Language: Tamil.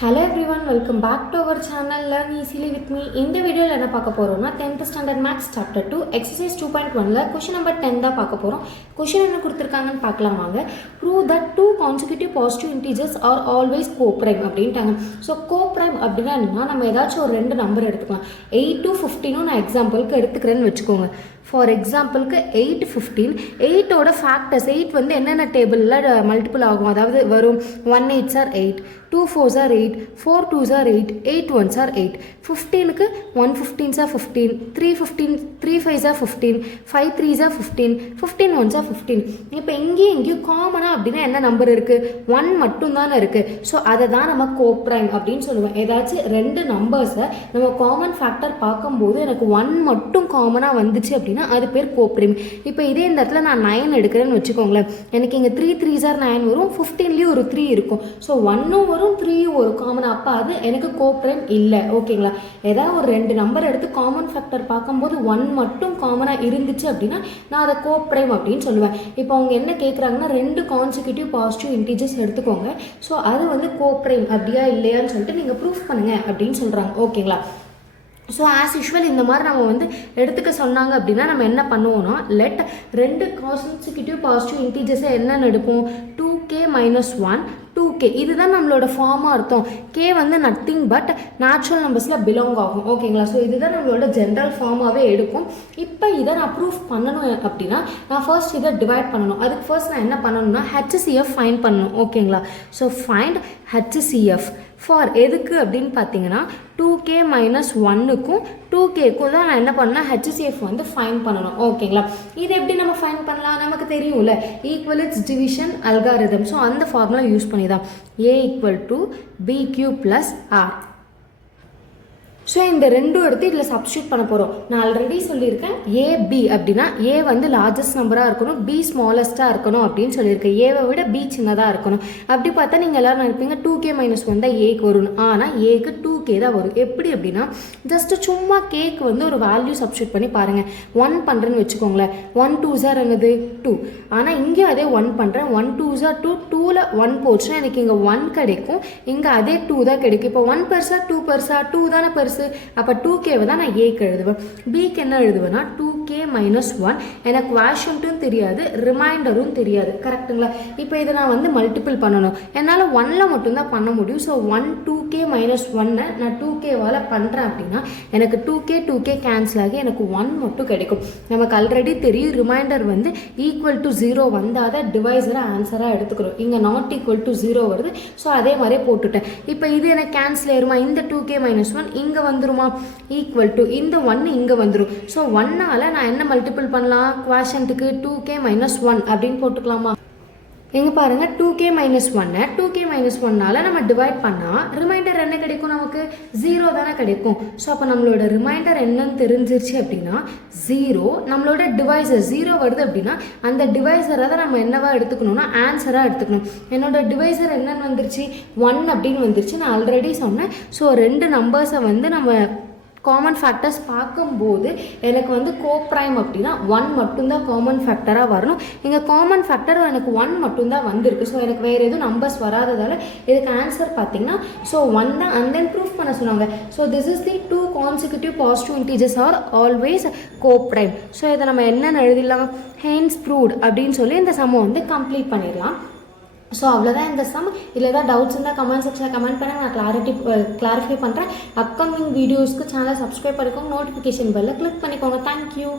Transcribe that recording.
Hello everyone, welcome back to our channel Learn Easily with me. இந்த வீடியோல என்ன பார்க்க போறோம்னா 10th standard maths chapter 2 exercise 2.1ல question number 10 தான் பார்க்க போறோம். question என்ன கொடுத்திருக்காங்கன்னு பார்க்கலாம் வாங்க. Prove that two consecutive positive integers are always co-prime அப்படிட்டாங்க. So co-prime அப்படினா என்னன்னா நம்ம ஏதாச்சும் ஒரு ரெண்டு நம்பர் எடுத்துக்கலாம். 8 to 15 நான் எக்ஸாம்பிளுக்கு எடுத்துக்கிறேன்னு வெச்சுக்கோங்க. ஃபார் எக்ஸாம்பிளுக்கு 8 15 8ஓட ஃபேக்டர்ஸ் 8 வந்து என்னென்ன டேபிளில் மல்டிபிள் ஆகும், அதாவது வரும் 1 8s are 8, 2 4s are 8, 4 2s are 8, 8 1s are 8. 15க்கு 1 15s are 15, 3 15 3 5s are 15, 5 3s are 15, 15 1s are 15. இப்போ எங்கேயும் காமனாக அப்படின்னா என்ன நம்பர் இருக்குது? 1 மட்டும் தானே இருக்குது. ஸோ அதை தான் நம்ம கோப்ரைம் அப்படின்னு சொல்லுவோம். ஏதாச்சும் ரெண்டு நம்பர்ஸை நம்ம காமன் ஃபேக்டர் பார்க்கும்போது எனக்கு 1 மட்டும் காமனாக வந்துச்சு அப்படின்னா அது பேர் கோப்ரைம். இப்போ இதே இந்த இடத்துல நான் 9 எடுக்கிறேன்னு வச்சுக்கோங்களேன். எனக்கு இங்கே 3 3s are 9 வரும், 15லேயும் ஒரு 3 இருக்கும். ஸோ 1ம் வரும் 3யும் ஒரு காமனாக, அப்போ அது எனக்கு கோப்ரைம் இல்லை. ஓகேங்களா? ஏதாவது ஒரு ரெண்டு நம்பர் எடுத்து காமன் ஃபேக்டர் பார்க்கும்போது 1 மட்டும் காமனாக இருந்துச்சு அப்படின்னா நான் அதை கோப்ரைம் அப்படின்னு சொல்லுவேன். இப்போ அவங்க என்ன கேட்குறாங்கன்னா ரெண்டு கான்சிக்யூட்டிவ் பாசிட்டிவ் இன்டீஜர்ஸ் எடுத்துக்கோங்க. ஸோ அது வந்து கோப்ரைம் அப்படியா இல்லையான்னு சொல்லிட்டு நீங்கள் ப்ரூஃப் பண்ணுங்கள் அப்படின்னு சொல்கிறாங்க. ஓகேங்களா? ஸோ ஆஸ் யூஷுவல் இந்த மாதிரி நம்ம வந்து எடுத்துக்க சொன்னாங்க அப்படின்னா நம்ம என்ன பண்ணுவோம்னா லெட் ரெண்டு கான்சிக்யூட்டிவ் பாசிட்டிவ் இன்டீஜர்ஸை என்னென்னு எடுப்போம்? 2k - 1 2k. இதுதான் நம்மளோட ஃபார்மாக அர்த்தம். k வந்து நத்திங் பட் நேச்சுரல் நம்பர்ஸில் பிலாங் ஆகும். ஓகேங்களா? ஸோ இதுதான் நம்மளோட ஜென்ரல் ஃபார்மாகவே எடுக்கும். இப்போ இதை நான் ப்ரூஃப் பண்ணணும் அப்படின்னா நான் ஃபர்ஸ்ட் இதை டிவைட் பண்ணணும். அதுக்கு ஃபர்ஸ்ட் நான் என்ன பண்ணணும்னா HCF ஃபைண்ட் பண்ணணும். ஓகேங்களா? ஸோ ஃபைண்ட் HCF ஃபார் எதுக்கு அப்படின்னு பார்த்தீங்கன்னா 2k - 1க்கும் 2kக்கும் தான் நான் என்ன பண்ணேன்? HCF வந்து ஃபைண்ட் பண்ணணும். ஓகேங்களா? இது எப்படி நம்ம ஃபைண்ட் பண்ணலாம்? நமக்கு தெரியும்ல, ஈக்குவலிட்ஸ் டிவிஷன் அல்காரிதம். ஸோ அந்த ஃபார்முலா யூஸ் பண்ணி தான் A = BQ + R. ஸோ இந்த ரெண்டும் எடுத்து இதில் சப்ஸ்டியூட் பண்ண போகிறோம். நான் ஆல்ரெடி சொல்லியிருக்கேன் AB அப்படின்னா A வந்து லார்ஜஸ்ட் நம்பராக இருக்கணும், B ஸ்மாலஸ்ட்டாக இருக்கணும் அப்படின்னு சொல்லியிருக்கேன். ஏவை விட B சின்னதாக இருக்கணும். அப்படி பார்த்தா நீங்கள் எல்லோரும் நினைப்பீங்க 2k - 1 தான் ஏக்கு வரணும். ஆனால் ஏக்கு 2k தான் வரும். எப்படி அப்படின்னா ஜஸ்ட்டு சும்மா கேக்கு வந்து ஒரு வேல்யூ சப்ஸ்டியூட் பண்ணி பாருங்கள். 1 பண்ணுறேன்னு வச்சுக்கோங்களேன். 1 2s are என்னது 2. ஆனால் இங்கே அதே 1 பண்ணுறேன். 1 2s are 2, 2ல் 1 போச்சுன்னா எனக்கு இங்கே 1 கிடைக்கும், இங்கே அதே 2 தான் கிடைக்கும். இப்போ 1 பெருசா 2 பெருசா 2 தானே பெருசு. அப்போ 2kவை தான் நான் ஏக்கு எழுதுவேன். பிக்கு என்ன எழுதுவேன்னா 2k - 1. எனக்கு குவாஷன்ட்டும் தெரியாது, ரிமைண்டரும் தெரியாது. கரெக்டுங்களா? இப்போ இதை நான் வந்து மல்டிபிள் பண்ணணும். என்னால் 1ல் மட்டும்தான் பண்ண முடியும். ஸோ 1 2k - 1 நான் 2kவால் பண்ணுறேன் அப்படின்னா எனக்கு 2k கேன்சல் ஆகி எனக்கு 1 மட்டும் கிடைக்கும். நமக்கு ஆல்ரெடி தெரியும் ரிமைண்டர் வந்து ஈக்குவல் டு 0 வந்தால் தான் டிவைஸரை ஆன்சராக எடுத்துக்கிறோம். இங்கே நாட் ஈக்குவல் டு 0 வருது. ஸோ அதே மாதிரியே போட்டுட்டேன். இப்போ இது எனக்கு கேன்சல் ஆயிருமா? இந்த 2k - 1 இங்கே வந்துருமா? ஈக்குவல் டு இந்த 1 இங்கே வந்துடும். ஸோ 1ஆல் நான் என்ன மல்டிபிள் பண்ணலாம்? குவாஷன்ட்டுக்கு 2k - 1 அப்படின்னு போட்டுக்கலாமா? எங்கே பாருங்கள், 2k - 1 2k - 1ஆல் நம்ம டிவைட் பண்ணால் ரிமைண்டர் என்ன கிடைக்கும்? நமக்கு 0 தானே கிடைக்கும். ஸோ அப்போ நம்மளோட ரிமைண்டர் என்னன்னு தெரிஞ்சிருச்சு அப்படின்னா 0. நம்மளோட டிவைசர் 0 வருது அப்படின்னா அந்த டிவைசரை தான் நம்ம என்னவா எடுத்துக்கணும்னா ஆன்சராக எடுத்துக்கணும். என்னோட டிவைசர் என்னன்னு வந்துருச்சு? 1 அப்படின்னு வந்துருச்சு. நான் ஆல்ரெடி சொன்னேன். ஸோ ரெண்டு நம்பர்ஸை வந்து நம்ம காமன் ஃபேக்டர்ஸ் பார்க்கும்போது எனக்கு வந்து கோப்ரைம் அப்படின்னா 1 மட்டும்தான் காமன் ஃபேக்டராக வரணும். இங்கே காமன் ஃபேக்டர் எனக்கு 1 மட்டும்தான் வந்திருக்கு. ஸோ எனக்கு வேறு எதுவும் நம்பர்ஸ் வராததால் இதுக்கு ஆன்சர் பார்த்தீங்கன்னா ஸோ 1 தான். அண்ட் தென் ப்ரூஃப் பண்ண சொன்னாங்க. So this is the 2 consecutive positive integers are always coprime. So இதை நம்ம என்னென்னு எழுதிடலாம்? ஹென்ஸ் ப்ரூவ்ட் அப்படின்னு சொல்லி இந்த சம்மை வந்து கம்ப்ளீட் பண்ணிடலாம். ஸோ அவ்வளோதான் இந்த சம். இதில் ஏதாவது டவுட்ஸ் இருந்தால் கமெண்ட் செக்ஷனில் கமெண்ட் பண்ண நான் கிளாரிஃபை பண்ணுறேன். அப்கமிங் வீடியோஸ்க்கு சேனலை சப்ஸ்கிரைப் பண்ணிக்கோங்க, நோட்டிஃபிகேஷன் பெல்லை கிளிக் பண்ணிக்கோங்க. தேங்க்யூ.